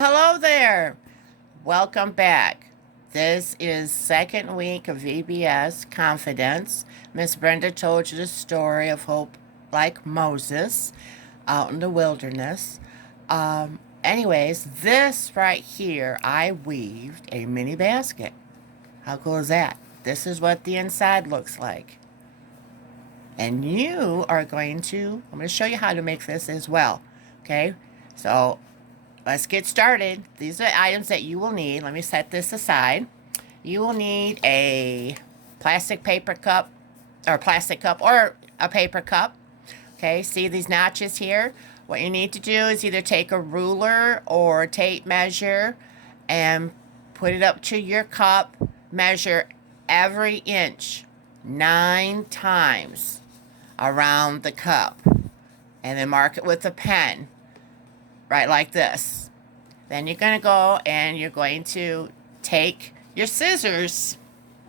Hello there. Welcome back. This is second week of VBS Confidence. Miss Brenda told you the story of hope like Moses out in the wilderness. Anyways, this right here, I weaved a mini basket. How cool is that? This is what the inside looks like. And you are I'm going to show you how to make this as well. Okay? So let's get started. These are the items that you will need. Let me set this aside. You will need a plastic paper cup or a paper cup. Okay, see these notches here? What you need to do is either take a ruler or a tape measure and put it up to your cup. Measure every inch 9 times around the cup. And then mark it with a pen. Right like this. Then you're going to go and you're going to take your scissors.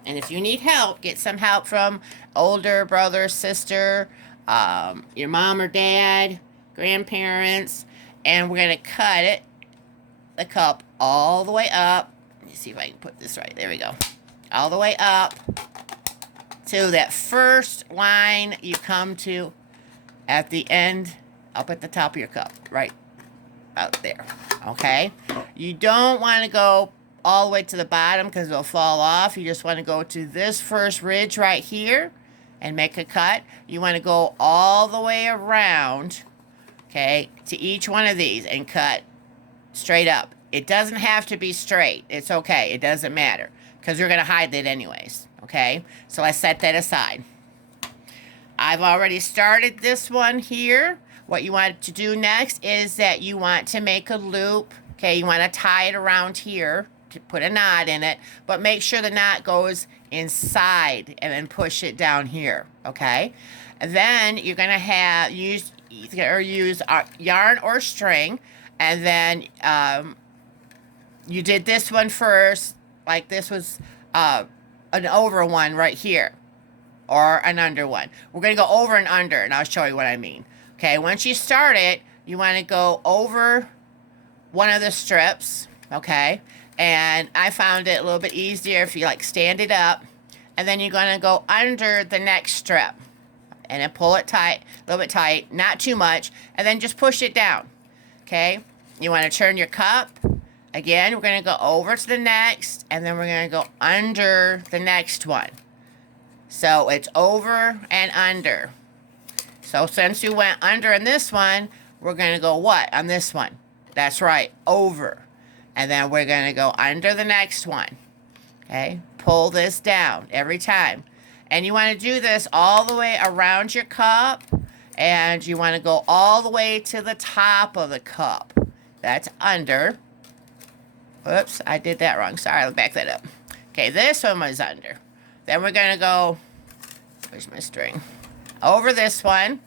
And if you need help, get some help from older brother, sister, your mom or dad, grandparents. And we're going to cut the cup all the way up. Let me see if I can put this right. There we go. All the way up to that first line you come to at the end, up at the top of your cup, right out there. Okay, you don't want to go all the way to the bottom because it'll fall off. You just want to go to this first ridge right here and make a cut. You want to go all the way around, okay, to each one of these and cut straight up. It doesn't have to be straight. It's okay. It doesn't matter because you're going to hide it anyways. Okay, so I set that aside. I've already started this one here. What you want to do next is that you want to make a loop. Okay, you want to tie it around here to put a knot in it, but make sure the knot goes inside and then push it down here. Okay, and then you're gonna use yarn or string, and then you did this one first, like this was an over one right here, or an under one. We're gonna go over and under, and I'll show you what I mean. Okay, once you start it, you want to go over one of the strips, okay? And I found it a little bit easier if you like stand it up, and then you're going to go under the next strip and then pull it tight, a little bit tight, not too much, and then just push it down, okay? You want to turn your cup. Again, we're going to go over to the next, and then we're going to go under the next one. So it's over and under. So since you went under in this one, we're going to go what on this one? That's right, over. And then we're going to go under the next one. Okay, pull this down every time. And you want to do this all the way around your cup. And you want to go all the way to the top of the cup. That's under. Oops, I did that wrong. Sorry, I'll back that up. Okay, this one was under. Then we're going to go, where's my string? Over this one,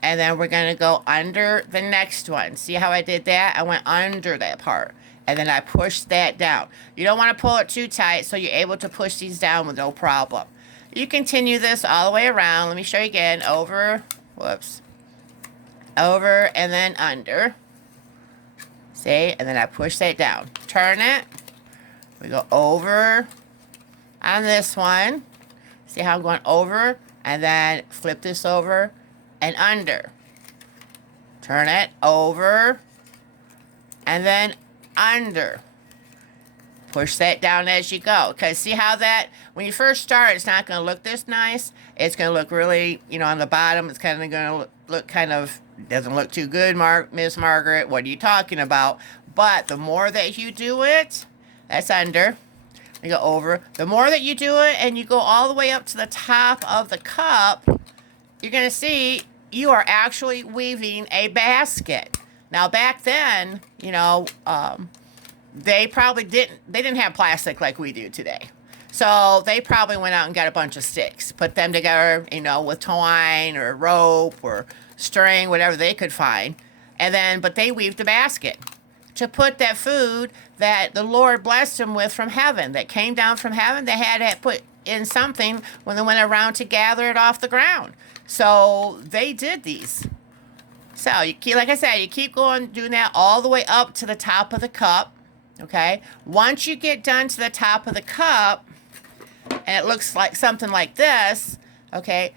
and then we're going to go under the next one. See how I did that? I went under that part, and then I pushed that down. You don't want to pull it too tight, so you're able to push these down with no problem. You continue this all the way around. Let me show you again. Over, whoops, over, and then under. See, and then I push that down. Turn it. We go over on this one. See how I'm going over? And then flip this over and under. Turn it over and then under. Push that down as you go. Because see how that, when you first start, it's not going to look this nice. It's going to look really, on the bottom, it's kind of going to look kind of, doesn't look too good, Miss Margaret. What are you talking about? But the more that you do it, that's under. You go over. The more that you do it and you go all the way up to the top of the cup, you're going to see you are actually weaving a basket. Now, back then, they didn't have plastic like we do today. So they probably went out and got a bunch of sticks, put them together, with twine or rope or string, whatever they could find. But they weaved a basket to put that food that the Lord blessed them with from heaven, that came down from heaven. They had to put in something when they went around to gather it off the ground. So they did these. So you keep, like I said, you keep going, doing that all the way up to the top of the cup. Okay. Once you get done to the top of the cup, and it looks like something like this, okay,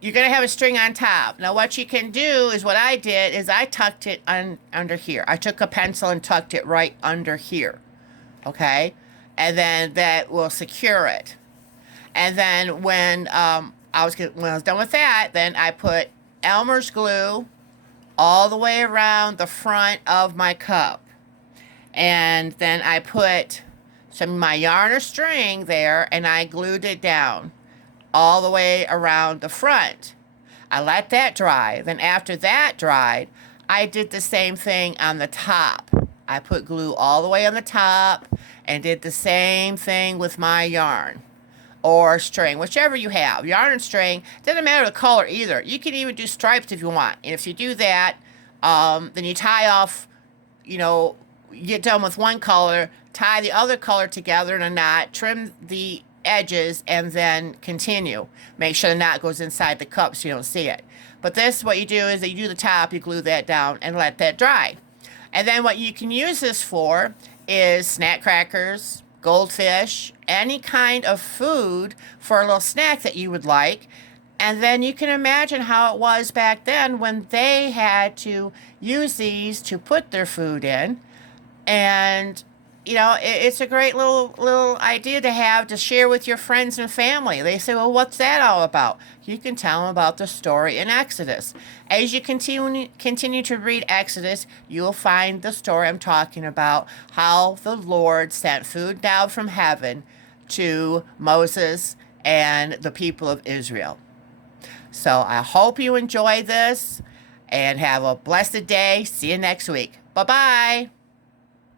you're going to have a string on top. Now, what you can do is what I did is I tucked it under here. I took a pencil and tucked it right under here, okay? And then that will secure it. And then when I was done with that, then I put Elmer's glue all the way around the front of my cup. And then I put some of my yarn or string there, and I glued it down all the way around the front. I let that dry. Then after that dried, I did the same thing on the top. I put glue all the way on the top and did the same thing with my yarn or string, whichever you have. Yarn and string, doesn't matter the color either. You can even do stripes if you want. And if you do that, then you tie off, you get done with one color, tie the other color together in a knot, trim the edges, and then continue. Make sure the knot goes inside the cup so you don't see it. But this, what you do is that you do the top, you glue that down and let that dry. And then what you can use this for is snack crackers, goldfish, any kind of food for a little snack that you would like. And then you can imagine how it was back then when they had to use these to put their food in. And it's a great little idea to have to share with your friends and family. They say, well, what's that all about? You can tell them about the story in Exodus. As you continue to read Exodus, you'll find the story I'm talking about, how the Lord sent food down from heaven to Moses and the people of Israel. So I hope you enjoy this and have a blessed day. See you next week. Bye-bye.